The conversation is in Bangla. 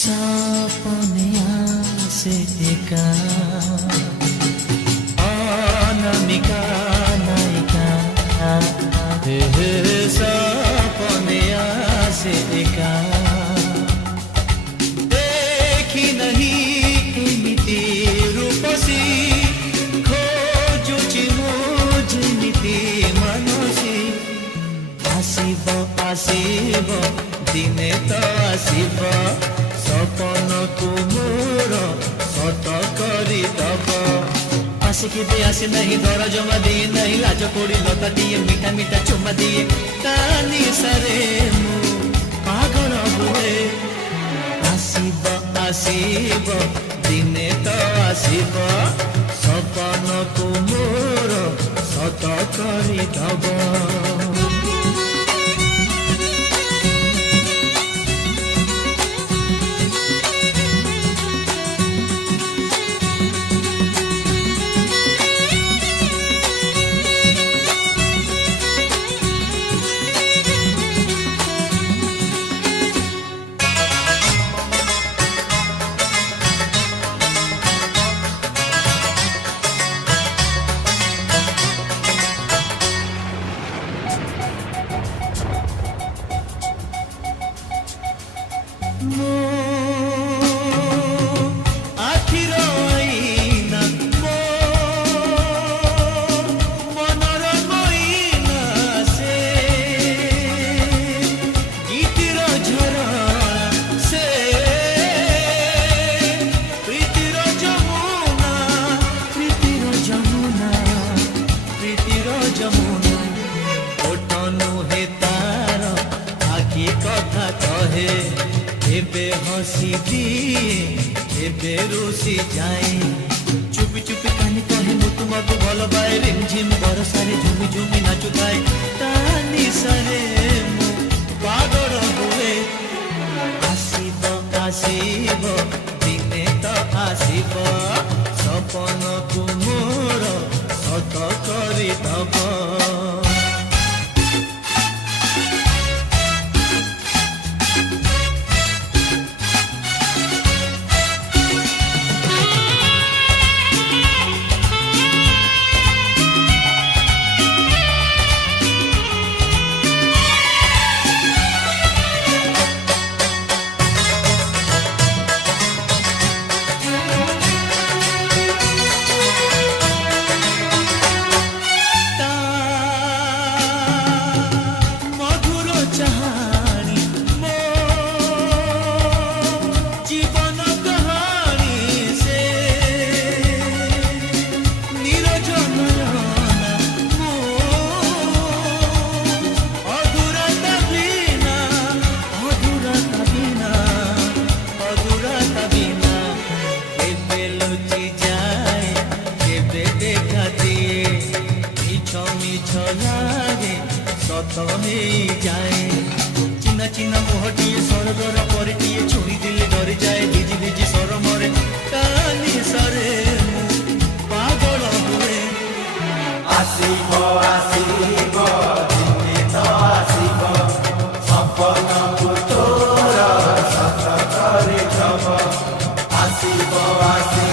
सपने आसे एका अनामिका नायिका सपने आसे एका देखी नहीं एमिति रूपसी खोजुची मु जेमिति मानसी आसिब आसिब दिने तो आसिब सपन तुमर सत करी दब आसिकी दे आसे नहीं दर जमा दिए नहीं लाज कोड़ी लता दिए मीठा मीठा चुमा दिए कानी सारे मु पागल हुए आसिब आसिब दिने तो आसिब सपन तुमर सत करी दब কথা কহে এবে হসি দিয়ে এবে রুষি যায় চুপি চুপি কানি কহে মু তোমাকে ভাল পাଏ রিমঝিম বরসারে ঝুমি ঝুমি নাচুଥାଏ তা নিশারে মু পাগল হুয়ে আসিব আসিব দিনে তো আসিব সপন তুমর সত করি দব সত হয়ে যায় চিনা চিনা মোহটিয়ে সরগর পরিটিয়ে ছুঁই দিলে ডরে যায় ভিজি ভিজি সরমরে কানি সরে মু পাগল হুয়ে আসিব আসিব দিনে তো আসিব সপন তোর সত করে দব আসিব আসিব